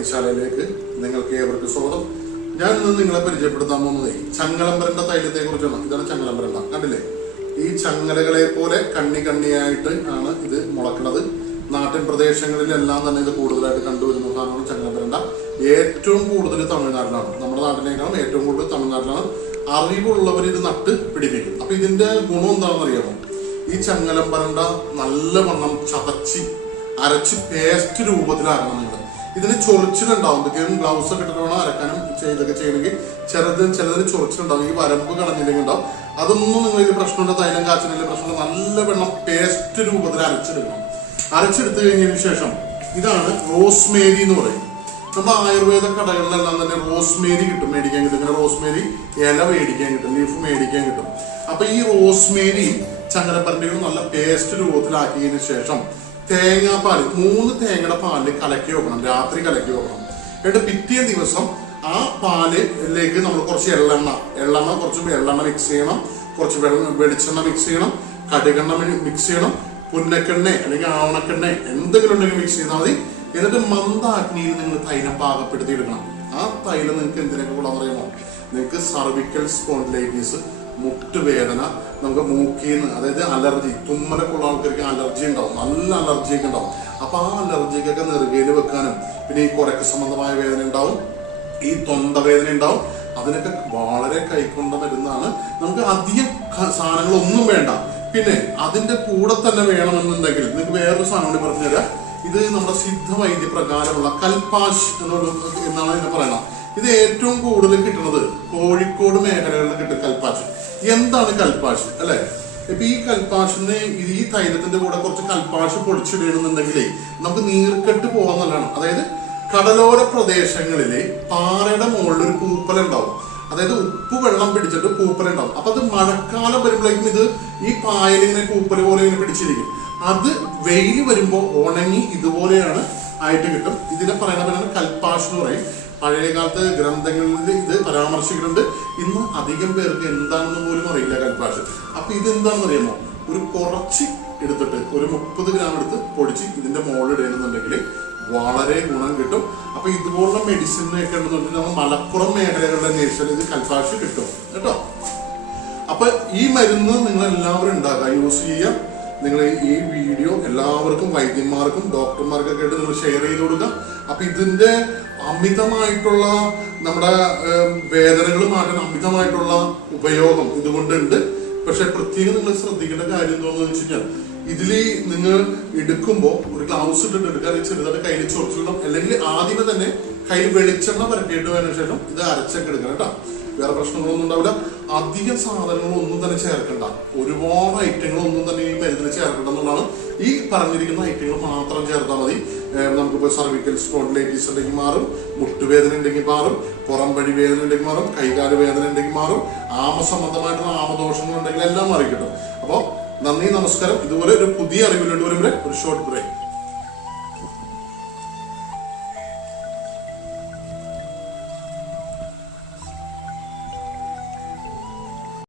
വൈദ്യശാലയിലേക്ക് നിങ്ങൾക്ക് ഏവർക്കും സ്വാഗതം. ഞാൻ ഇന്ന് നിങ്ങളെ പരിചയപ്പെടുത്താൻ പോകുന്നത് ചങ്ങലമ്പരന്റെ തൈലത്തെ കുറിച്ചാണ്. ഇതാണ് ചങ്ങലമ്പരണ്ട, കണ്ടില്ലേ? ഈ ചങ്ങലകളെ പോലെ കണ്ണിയായിട്ട് ആണ് ഇത് മുളക്കുന്നത്. നാട്ടിൻ പ്രദേശങ്ങളിലെല്ലാം തന്നെ ഇത് കൂടുതലായിട്ട് കണ്ടുവരുന്ന സാധനമാണ് ചങ്ങലമ്പരണ്ട. ഏറ്റവും കൂടുതൽ തമിഴ്നാട്ടിലാണ്, നമ്മുടെ നാട്ടിനേക്കാളും ഏറ്റവും കൂടുതൽ തമിഴ്നാട്ടിലാണ്. അറിവുള്ളവർ ഇത് നട്ട് പിടിപ്പിക്കും. അപ്പൊ ഇതിന്റെ ഗുണം എന്താണെന്ന് അറിയാമോ? ഈ ചങ്ങലമ്പരണ്ട നല്ലവണ്ണം ചതച്ച് അരച്ച് പേസ്റ്റ് രൂപത്തിലാക്കണം. നിങ്ങൾ ഇതിന് ചൊറിച്ചിലുണ്ടാവും. എന്തൊക്കെയും ഗ്ലൗസ് ഒക്കെ ഇട്ടിട്ട് വേണം അരക്കാനും ഇതൊക്കെ ചെയ്യണമെങ്കിൽ. ചിലതിന് ചൊറിച്ചിലുണ്ടാവും. ഈ വരമ്പ് കളഞ്ഞില്ലെങ്കിൽ ഉണ്ടാവും. അതൊന്നും നിങ്ങൾ ഇത് പ്രശ്നമുണ്ട്, തൈലം കാച്ചിനുള്ള പ്രശ്നമുണ്ട്. നല്ലവണ്ണം പേസ്റ്റ് രൂപത്തിൽ അരച്ചെടുക്കണം. അരച്ചെടുത്ത് കഴിഞ്ഞതിന് ശേഷം ഇതാണ് റോസ്മേരി എന്ന് പറയും. നമ്മുടെ ആയുർവേദ കടകളിലെല്ലാം തന്നെ റോസ്മേരി കിട്ടും, മേടിക്കാൻ കിട്ടും. ഇങ്ങനെ റോസ്മേരി ഇല മേടിക്കാൻ കിട്ടും, ലീഫ് മേടിക്കാൻ കിട്ടും. അപ്പൊ ഈ റോസ്മേരി ചങ്ങലപ്പരണ്ടികളും നല്ല പേസ്റ്റ് രൂപത്തിലാക്കിയതിനു ശേഷം തേങ്ങാപ്പാല് 3 തേങ്ങയുടെ പാല് കലക്കി വെക്കണം, രാത്രി കലക്കി വെക്കണം. എന്നിട്ട് പിറ്റേ ദിവസം ആ പാലിലേക്ക് നമ്മൾ കുറച്ച് എള്ളെണ്ണ കുറച്ച് എള്ളെണ്ണ മിക്സ് ചെയ്യണം, കുറച്ച് വെളിച്ചെണ്ണ മിക്സ് ചെയ്യണം, കടുകെണ്ണ മിക്സ് ചെയ്യണം, പുന്നക്കെണ്ണ അല്ലെങ്കിൽ ആവണക്കെണ്ണ എന്തെങ്കിലും ഉണ്ടെങ്കിൽ മിക്സ് ചെയ്താൽ മതി. എന്നിട്ട് മന്ദാഗ്നിയിൽ നിങ്ങൾ തൈലം പാകപ്പെടുത്തി എടുക്കണം. ആ തൈലം നിങ്ങൾക്ക് എന്തിനൊക്കെ കൂടാൻ പറയുമോ? നിങ്ങൾക്ക് സർവിക്കൽ സ്പോണ്ടിലൈറ്റിസ്, മുട്ടുവേദന, നമുക്ക് മൂക്കിന്ന്, അതായത് അലർജി, തുമ്മലൊക്കെ ഉള്ള ആൾക്കാർക്ക് അലർജി ഉണ്ടാവും, നല്ല അലർജിയൊക്കെ ഉണ്ടാവും. അപ്പൊ ആ അലർജിക്കൊക്കെ നെറുകയിൽ വെക്കാനും, പിന്നെ ഈ കുരക്ക് സംബന്ധമായ വേദന ഉണ്ടാവും, ഈ തൊണ്ടവേദന ഉണ്ടാവും. അതിനൊക്കെ വളരെ കൈക്കൊണ്ട മരുന്നാണ്. നമുക്ക് അധികം സാധനങ്ങളൊന്നും വേണ്ട. പിന്നെ അതിന്റെ കൂടെ തന്നെ വേണമെന്നുണ്ടെങ്കിൽ നിങ്ങൾക്ക് വേറൊരു സാധനം കൂടി പറഞ്ഞുതരാം. ഇത് നമ്മുടെ സിദ്ധവൈദ്യ പ്രകാരമുള്ള കൽപ്പാശ് എന്നാണ് ഇതിനെ പറയുന്നത്. ഇത് ഏറ്റവും കൂടുതൽ കിട്ടുന്നത് കോഴിക്കോട് മേഖലകളിൽ കിട്ടും കൽപ്പാശ്. എന്താണ് കൽപ്പാശ് അല്ലെ? ഇപ്പൊ ഈ കൽപ്പാശിന് ഈ തൈലത്തിന്റെ കൂടെ കുറച്ച് കൽപ്പാശ് പൊടിച്ചിടണമെന്നുണ്ടെങ്കിലേ നമുക്ക് നീർക്കെട്ട് പോകാൻ നല്ലതാണ്. അതായത് കടലോര പ്രദേശങ്ങളിലെ പാറയുടെ മുകളിൽ ഒരു പൂപ്പലുണ്ടാവും. അതായത് ഉപ്പ് വെള്ളം പിടിച്ചിട്ട് പൂപ്പലുണ്ടാവും. അപ്പൊ അത് മഴക്കാലം വരുമ്പോഴേക്കും ഇത് ഈ പായലിങ്ങനെ പൂപ്പല് പോലെ ഇങ്ങനെ പിടിച്ചിരിക്കും. അത് വെയിൽ വരുമ്പോ ഉണങ്ങി ഇതുപോലെയാണ് ആയിട്ട് കിട്ടും. ഇതിനെ പറയുന്ന കൽപ്പാശ് എന്ന് പറയും. പഴയ കാലത്ത് ഗ്രന്ഥങ്ങളിൽ ഇത് പരാമർശിക്കുന്നുണ്ട്. ഇന്ന് അധികം പേർക്ക് എന്താണെന്ന് പോലും അറിയില്ല കൽപ്പാശ്. അപ്പൊ ഇതെന്താണെന്ന് അറിയാമോ? ഒരു കുറച്ച് എടുത്തിട്ട് ഒരു 30 ഗ്രാം എടുത്ത് പൊടിച്ച് ഇതിന്റെ മുകളിൽ ഇടണമെന്നുണ്ടെങ്കിൽ വളരെ ഗുണം കിട്ടും. അപ്പൊ ഇതുപോലുള്ള മെഡിസിനൊക്കെ ഉണ്ടെന്നുണ്ടെങ്കിൽ നമ്മൾ മലപ്പുറം മേഖലകളിലെ അന്വേഷിച്ചാൽ ഇത് കൽപ്പാശ് കിട്ടും കേട്ടോ. അപ്പൊ ഈ മരുന്ന് നിങ്ങൾ എല്ലാവരും ഉണ്ടാക്കുക, യൂസ് ചെയ്യുക. നിങ്ങൾ ഈ വീഡിയോ എല്ലാവർക്കും, വൈദ്യന്മാർക്കും ഡോക്ടർമാർക്കൊക്കെ ആയിട്ട് നിങ്ങൾ ഷെയർ ചെയ്ത് കൊടുക്കുക. അപ്പൊ ഇതിന്റെ അമിതമായിട്ടുള്ള നമ്മുടെ വേദനകൾ മാറ്റാൻ അമിതമായിട്ടുള്ള ഉപയോഗം ഇതുകൊണ്ടുണ്ട്. പക്ഷെ പ്രത്യേകം നിങ്ങൾ ശ്രദ്ധിക്കേണ്ട കാര്യം എന്താണെന്ന് വെച്ച് കഴിഞ്ഞാൽ, ഇതില് നിങ്ങൾ എടുക്കുമ്പോൾ ഒരു ഗ്ലൗസ് ഇട്ടിട്ട് എടുക്കാൻ ചെറുതായിട്ട് കയ്യിൽ ചൊറിച്ചിടണം. അല്ലെങ്കിൽ ആദ്യമേ തന്നെ കയ്യിൽ വെളിച്ചെണ്ണ പരട്ടിയിട്ട് വേണ്ട ശേഷം ഇത് അരച്ചൊക്കെ എടുക്കണം കേട്ടോ. വേറെ പ്രശ്നങ്ങളൊന്നും ഉണ്ടാവില്ല. അധികം സാധനങ്ങളൊന്നും തന്നെ ചേർക്കണ്ട. ഒരുപാട് ഐറ്റങ്ങളൊന്നും തന്നെ ഈ മരുന്നിൽ ചേർക്കണ്ട എന്നുള്ളതാണ്. ഈ പറഞ്ഞിരിക്കുന്ന ഐറ്റങ്ങൾ മാത്രം ചേർത്താൽ മതി. നമുക്കിപ്പോ സർവിക്കൽ സ്പോണ്ടിലൈറ്റിസ് ഉണ്ടെങ്കിൽ മാറും, മുട്ടുവേദന ഉണ്ടെങ്കിൽ മാറും, പുറംപടി വേദന ഉണ്ടെങ്കിൽ മാറും, കൈകാല് വേദന ഉണ്ടെങ്കിൽ മാറും, ആമസംബന്ധമായിട്ടുള്ള ആമദോഷങ്ങൾ ഉണ്ടെങ്കിൽ എല്ലാം മാറിക്കിട്ടും. അപ്പോ നന്ദി, നമസ്കാരം. ഇതുപോലെ ഒരു പുതിയ അറിവിലോട്ട് വരുമ്പോൾ ഒരു ഷോർട്ട് ബ്രേക്ക്.